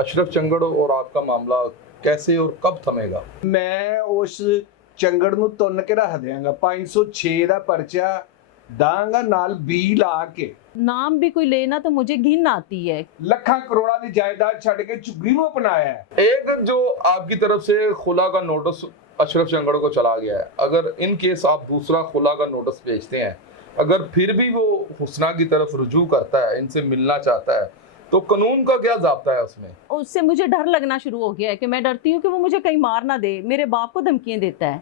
अशरफ चंगड़ और आपका मामला कैसे और कब थमेगा? मैं उस ਚੰਗੜ ਨੂੰ ਤੁੰਨ ਕੇ ਰੱਖ ਦਿਆਂਗਾ 506 ਦਾ ਪਰਚਾ ਦਾਂਗਾ ਨਾਲ 20 ਲਾ ਕੇ नाम भी कोई लेना तो मुझे घिन आती है। ਲੱਖਾਂ ਕਰੋੜਾਂ ਦੀ ਜਾਇਦਾਦ ਛੱਡ ਕੇ ਝੁੱਗੀ ਨੂੰ ਅਪਣਾਇਆ है। एक जो आपकी तरफ से खुला का नोटिस अशरफ चंगड़ को चला गया है, अगर इन केस आप दूसरा खुला का नोटिस भेजते हैं, अगर फिर भी वो हुस्ना की तरफ रुजू करता है, इनसे मिलना चाहता है, तो कानून का क्या ज़ाब्ता है उसमें? उससे मुझे डर लगना शुरू हो गया है कि मैं डरती हूँ कि वो मुझे कहीं मार ना दे, मेरे बाप को धमकियां देता है।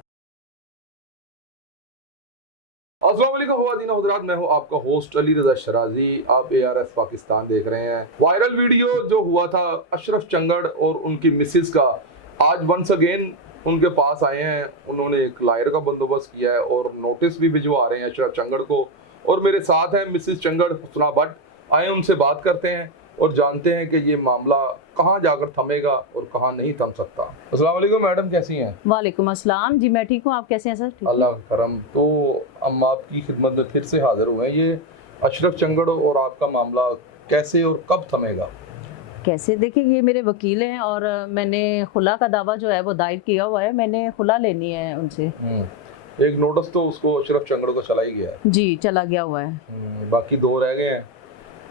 अस्सलाम वालेकुम ख़वातीन और हज़रात, मैं हूँ आपका होस्ट अली रज़ा शराजी। आप ARS पाकिस्तान देख रहे हैं। वायरल वीडियो जो हुआ था अशरफ चंगड़ और उनकी मिसेस का, आज वंस अगेन उनके पास आए हैं। उन्होंने एक लायर का बंदोबस्त किया है और नोटिस भी भिजवा रहे हैं अशरफ चंगड़ को। और मेरे साथ हैं मिसेस चंगड़ हुस्ना भट्ट। आए उनसे बात करते हैं और जानते हैं कि ये मामला कहाँ जाकर थमेगा और कहाँ नहीं थम सकता। अस्सलाम वालेकुम मैडम, कैसी हैं? वालेकुम अस्सलाम जी, मैं ठीक हूँ, आप कैसे हैं सर? ठीक अल्लाह का करम। तो हम आपकी खिदमत में फिर से हाजिर हुए हैं। ये अशरफ चंगड़ और आपका मामला कैसे और कब थमेगा? कैसे? देखिए, ये मेरे वकील हैं और मैंने खुला का दावा जो है वो दायर किया हुआ है। मैंने खुला लेनी है उनसे। एक नोटिस तो उसको अशरफ चंगड़ को चला ही गया है। जी, चला गया हुआ है। बाकी 2 रह गए हैं।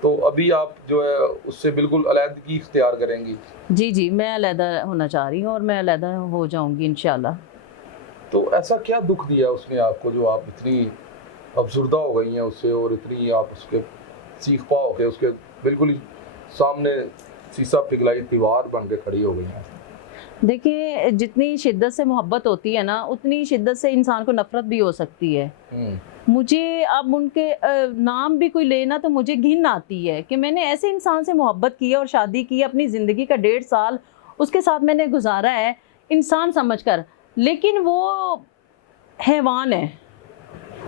तो अभी आप जो है उससे बिल्कुल अलहदगी इख्तियार करेंगी? जी जी, मैं अलहदा होना चाह रही हूँ और मैं अलहदा हो जाऊँगी इंशाल्लाह। तो ऐसा क्या दुख दिया उसने आपको जो आप इतनी अफसुर्दा हो गई हैं उससे और इतनी आप उसके सीख पाओ के उसके बिल्कुल ही सामने शीशा पिघलाई दीवार बन के खड़ी हो गई हैं? देखिए, जितनी शिद्दत से मोहब्बत होती है ना, उतनी शिद्दत से इंसान को नफरत भी हो सकती है। मुझे अब उनके नाम भी कोई लेना तो मुझे घिन आती है कि मैंने ऐसे इंसान से मोहब्बत की है और शादी की है। अपनी ज़िंदगी का 1.5 साल उसके साथ मैंने गुजारा है इंसान समझकर, लेकिन वो हैवान है।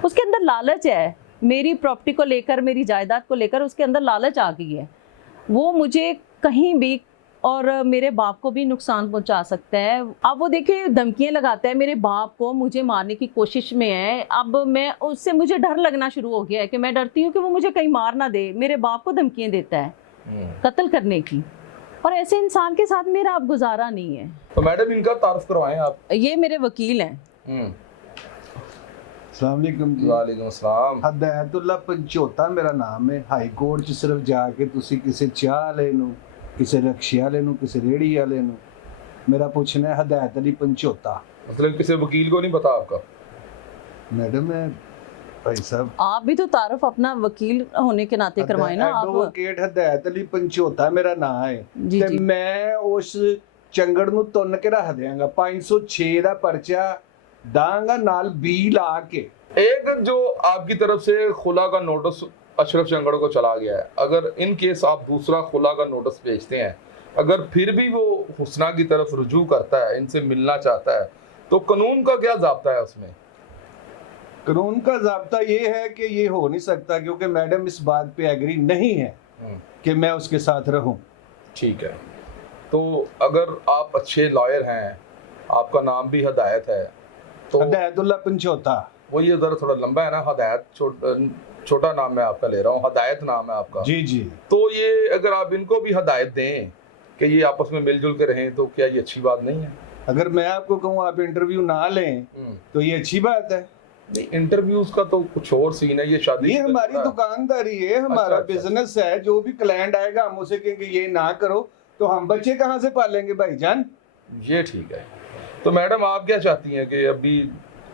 उसके अंदर लालच है, मेरी प्रॉपर्टी को लेकर, मेरी जायदाद को लेकर उसके अंदर लालच आ गई है। वो मुझे कहीं भी और मेरे बाप को भी नुकसान पहुंचा सकता है। अब वो देखिए धमकियां लगाता है मेरे बाप को, मुझे मारने की कोशिश में है। अब मैं उससे मुझे डर लगना शुरू हो गया है कि मैं डरती हूँ कि वो मुझे कहीं मार ना दे, मेरे बाप को धमकियां देता है कत्ल करने की। और ऐसे इंसान के साथ मेरा अब गुजारा नहीं है। तो मैडम इनका तारुफ करवाएं आप। ये मेरे वकील हैं। अस्सलाम वालेकुम जी। वालेकुम अस्सलाम। ਹਦਾਇਤੁੱਲਾ ਪੰਚੋਤਾ ਮੇਰਾ ਨਾਮ ਹੈ। ਹਾਈ ਕੋਰਟ 'ਚ ਸਿਰਫ ਜਾ ਕੇ ਤੁਸੀਂ ਕਿਸੇ ਚਾਹ ਵਾਲੇ ਨੂੰ, ਕਿਸੇ ਰਕਸ਼ੇ ਵਾਲੇ ਨੂੰ, ਕਿਸੇ ਰੇੜੀ ਵਾਲੇ ਨੂੰ मेरा पूछना है हदायत अली पंचोता। मतलब किसी वकील को नहीं पता आपका? मैडम मैं भाई साहब, आप भी तो तारुफ अपना वकील होने के नाते करवाएं ना। आप एडवोकेट हदायत अली पंचोता मेरा नाम है। जी ਤੇ जी, ਮੈਂ ਉਸ ਚੰਗੜ ਨੂੰ ਤੁੰਨ ਕੇ ਰੱਖ ਦਿਆਂਗਾ 506 ਦਾ ਪਰਚਾ ਦਾਂਗਾ ਨਾਲ 20 ਲਾ ਕੇ। एक जो आपकी तरफ से खुला का नोटिस अशरफ चंगड़ को चला गया है, अगर इन केस आप दूसरा खुला का नोटिस भेजते हैं, अगर फिर भी वो हुस्ना की तरफ रुजू करता है, इनसे मिलना चाहता है, तो कानून का क्या ज़ाब्ता है उसमें? कानून का ज़ाब्ता ये है कि ये हो नहीं सकता, क्योंकि मैडम इस बात पे एग्री नहीं है कि मैं उसके साथ रहूं। ठीक है। तो अगर आप अच्छे लॉयर हैं, आपका नाम भी हदायत है, तो हदायतुल्ला पंचोता। वो ये ज़रा थोड़ा लंबा है ना, हदायत छोटा नाम मैं आपका ले रहा हूँ, हदायत नाम है आपका। जी जी। तो ये अगर आप इनको भी हदायत दें कि ये आपस में मिलजुल के रहें, तो क्या ये अच्छी बात नहीं है? अगर मैं आपको कहूँ आप इंटरव्यू ना लें तो ये अच्छी बात है। नहीं, इंटरव्यूज का तो कुछ और सीन है, ये शादी ये हमारी दुकानदारी है, हमारा अच्छा। बिजनेस है। जो भी क्लाइंट आएगा हम उसे कहेंगे ये ना करो, तो हम बच्चे कहाँ से पालेंगे भाईजान? ये ठीक है। तो मैडम आप क्या चाहती हैं कि अभी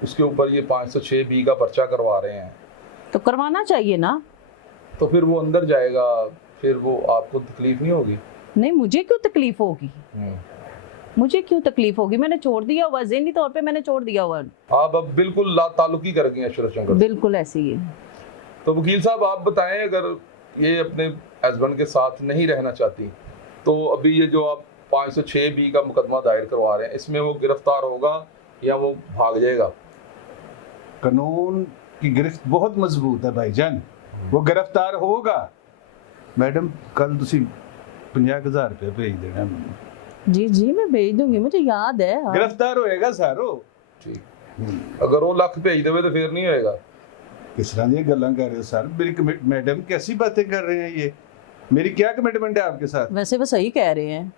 उसके ऊपर ये 506B का पर्चा करवा रहे हैं, तो करवाना चाहिए ना। तो फिर वो अंदर जाएगा, फिर वो आपको तकलीफ नहीं होगी? नहीं, मुझे क्यों तकलीफ होगी? मुझे क्यों तकलीफ होगी? मैंने छोड़ दिया हुआ, ज़हनी तौर पे मैंने छोड़ दिया हुआ। आप अब बिल्कुल लाताल्लुकी कर गई हैं अशरफ चंगड़ से। बिल्कुल ऐसे ही है। तो वकील साहब आप बताएं, अगर ये अपने हस्बैंड के साथ नहीं रहना चाहती, तो अभी ये जो आप 506B का मुकदमा दायर करवा रहे हैं, इसमें वो गिरफ्तार होगा या वो भाग जाएगा? कानून की गिरफ्त बहुत मजबूत है भाईजान, वो गिरफ्तार होगा। मैडम कल तुसी 50,000 रुपये भेज देना मैनूं। जी जी, मैं भेज दूंगी, मुझे याद है। हाँ। गिरफ्तार होएगा सारो। ठीक। अगर वो लख भेज देवे तो फिर नहीं होएगा? किस तरह की गल्लां कर रहे हो सर? मेरी मैडम कैसी बातें कर रहे हैं ये? मेरी क्या कमिटमेंट है आपके साथ? वैसे वो सही कह रहे हैं।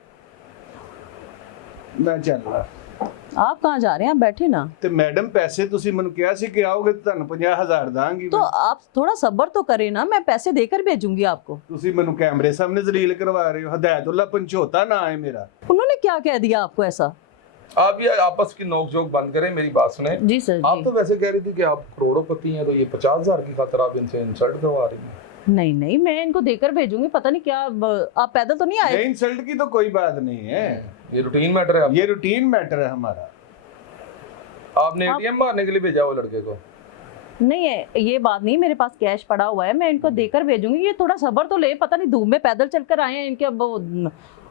ਮੈਂ ਚੱਲਦਾ। आप कहाँ जा रहे हैं? आप बैठे ना। ਤੇ ਮੈਡਮ ਪੈਸੇ ਤੁਸੀਂ ਮੈਨੂੰ ਕਿਹਾ ਸੀ ਕਿ ਆਓਗੇ ਤਾਂ ਤੁਹਾਨੂੰ 50,000 ਦਾਂਗੀ तो आप थोड़ा सब्र तो करें ना, मैं पैसे देकर भेजूंगी आपको। ਤੁਸੀਂ ਮੈਨੂੰ ਕੈਮਰੇ ਸਾਹਮਣੇ ਜ਼ਲੀਲ ਕਰਵਾ ਰਹੇ ਹੋ। ਹਦਾਇਤੁल्ला पंचोता ना है मेरा। उन्होंने क्या कह दिया आपको ऐसा? आप ये आपस की नोकझोंक बंद करें, मेरी बात सुने। जी सर आप जी। तो वैसे कह रही थी कि आप करोड़पति हैं, तो ये 50,000 की खातिर आप इनसे इंसल्ट करवा रही हैं। नहीं नहीं, मैं इनको देकर भेजूंगी। पता नहीं क्या आप पैदल तो नहीं आए? ये इंसल्ट की तो कोई बात नहीं है, ये रूटीन मैटर है। ये रूटीन मैटर है हमारा। आपने एटीएम मारने के लिए भेजा वो लड़के को? नहीं है ये बात नहीं, मेरे पास कैश पड़ा हुआ है, मैं इनको देकर भेजूंगी। ये थोड़ा सब्र तो ले, पता नहीं धूप में पैदल चलकर आए हैं, इनके अब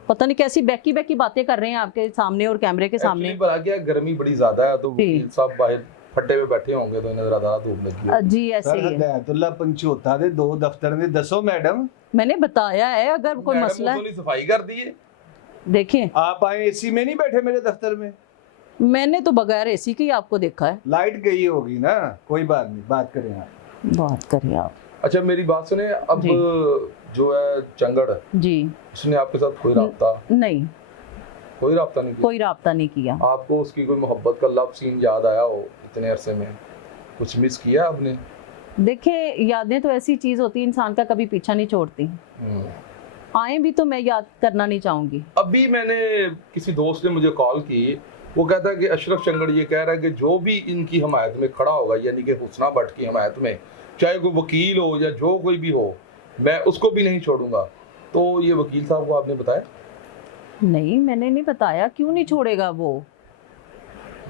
पता नहीं कैसी बैकी बैकी बातें कर रहे हैं आपके सामने और कैमरे के सामने। Actually भला क्या गर्मी बड़ी ज्यादा है, तो वकील साहब बाहर फट्टे पे बैठे होंगे, तो इन्हें ज्यादा धूप लगी होगी। जी ऐसे सर ही है। हदायतुल्ला पंचोता दे 2 दफ्तर ने दसो मैडम। मैंने बताया है अगर कोई मैडम मसला है। उन्होंने सफाई कर दी है। देखिए आप आए एसी में नहीं बैठे मेरे दफ्तर में? मैंने तो बगैर एसी के ही आपको देखा है। लाइट गई होगी ना, कोई बात नहीं, बात करें आप। बात करिए आप। अच्छा मेरी बात सुने, अब जी। जो है चंगड़, जी उसने आपके साथ कोई राब्ता नहीं, नहीं किया? कोई राब्ता नहीं किया। आपको उसकी कोई मोहब्बत का लव सीन याद आया हो इतने अरसे में? कुछ मिस किया आपने? देखिए यादें तो ऐसी चीज होती है, इंसान का कभी पीछा नहीं छोड़ती। आए भी तो मैं याद करना नहीं चाहूंगी। अभी मैंने किसी दोस्त ने मुझे कॉल की, वो कहता है कि अशरफ चंगड़ ये कह रहा है कि जो भी इनकी हमायत में खड़ा होगा, यानी कि हुस्ना भट्ट की हमायत में, चाहे कोई वकील हो या जो कोई भी हो, मैं उसको भी नहीं छोड़ूंगा। तो ये वकील साहब को आपने बताया? नहीं मैंने नहीं बताया, क्यों नहीं छोड़ेगा वो?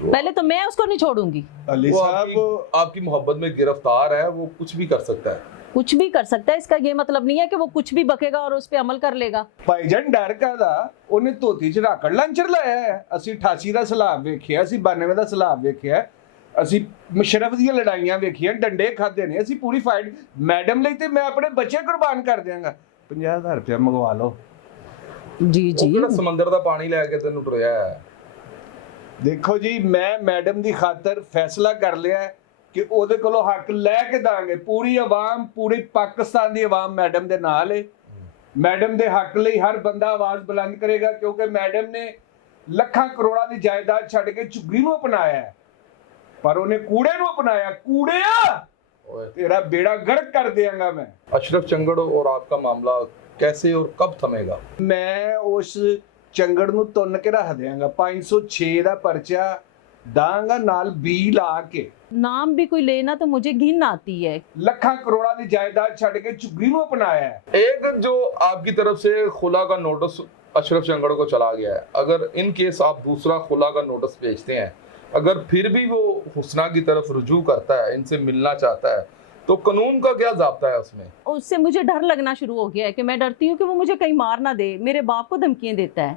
पहले तो मैं उसको नहीं छोड़ूंगी। अली वो साहब आपकी मोहब्बत में गिरफ्तार है, वो कुछ भी कर सकता है। कुछ भी कर सकता है, इसका ये मतलब नहीं है कि वो कुछ भी बकेगा और उस पर अमल कर लेगा। ਭਾਈਜਾਨ ਡਰ ਕਾਦਾ? ਉਹਨੇ ਧੋਤੀ ਚ ਰਾਕੜ ਲਾਂਚਰ ਲਾਇਆ ਹੈ। ਅਸੀਂ 88 ਦਾ ਸਲਾਬ ਵੇਖਿਆ, ਅਸੀਂ 92 ਦਾ ਸਲਾਬ ਵੇਖਿਆ, ਅਸੀਂ ਮੁਸ਼ਰਫ ਦੀਆਂ ਲੜਾਈਆਂ ਵੇਖੀਆਂ, ਡੰਡੇ ਖਾਦੇ ਨੇ, ਅਸੀਂ ਪੂਰੀ ਫਾਈਟ ਮੈਡਮ ਲਈ ਤੇ ਮੈਂ ਆਪਣੇ ਬੱਚੇ ਕੁਰਬਾਨ ਕਰ ਦਿਆਂਗਾ। 50,000 ਰੁਪਏ ਮੰਗਵਾ ਲਓ। जी ਉਹ जी ਕਿਹੜਾ ਸਮੁੰਦਰ ਦਾ ਪਾਣੀ ਲੈ ਕੇ ਤੈਨੂੰ ਟੁਰਿਆ ਹੈ? ਦੇਖੋ ਜੀ, ਮੈਂ ਮੈਡਮ ਦੀ ਖਾਤਰ ਫੈਸਲਾ ਕਰ ਲਿਆ ਹੈ ਕਿ ਉਹਦੇ ਕੋਲੋਂ ਹੱਕ ਲੈ ਕੇ ਦਾਂਗੇ। ਪੂਰੀ ਆਵਾਮ, ਪੂਰੀ ਪਾਕਿਸਤਾਨ ਦੀ ਆਵਾਮ ਮੈਡਮ ਦੇ ਨਾਲ ਹੈ। ਮੈਡਮ ਦੇ ਹੱਕ ਲਈ ਹਰ ਬੰਦਾ ਆਵਾਜ਼ ਬੁਲੰਦ ਕਰੇਗਾ, ਕਿਉਂਕਿ ਮੈਡਮ ਨੇ ਲੱਖਾਂ ਕਰੋੜਾਂ ਦੀ ਜਾਇਦਾਦ ਛੱਡ ਕੇ ਝੁੱਗੀ ਨੂੰ ਅਪਣਾਇਆ ਹੈ, ਪਰ ਉਹਨੇ ਕੂੜੇ ਨੂੰ ਅਪਣਾਇਆ। ਕੂੜਿਆ, ओए, तेरा बेड़ा गर्क कर देंगा मैं। अशरफ चंगड़ और आपका मामला कैसे और कब थमेगा? मैं उस चंगड़ ਨੂੰ ਤੁੰਨ ਕੇ ਰੱਖ ਦਿਆਂਗਾ। 506 ਦਾ ਪਰਚਾ ਦਾਂਗਾ ਨਾਲ ਬੀ ਲਾ ਕੇ। नाम भी कोई लेना तो मुझे घिन आती है। ਲੱਖਾਂ ਕਰੋੜਾਂ ਦੀ ਜਾਇਦਾਦ ਛੱਡ ਕੇ ਝੁੱਗੀ ਨੂੰ ਅਪਣਾਇਆ ਹੈ। एक जो आपकी तरफ से खुला का नोटिस अशरफ चंगड़ को चला गया है, अगर इन केस आप दूसरा खुला का नोटिस भेजते हैं, अगर फिर भी वो हुस्ना की तरफ रुजू करता है, इनसे मिलना चाहता है, तो कानून का क्या ज़ाब्ता है उसमें? उससे मुझे डर लगना शुरू हो गया है कि मैं डरती हूँ कि वो मुझे कहीं मार ना दे। मेरे बाप को धमकियां देता है।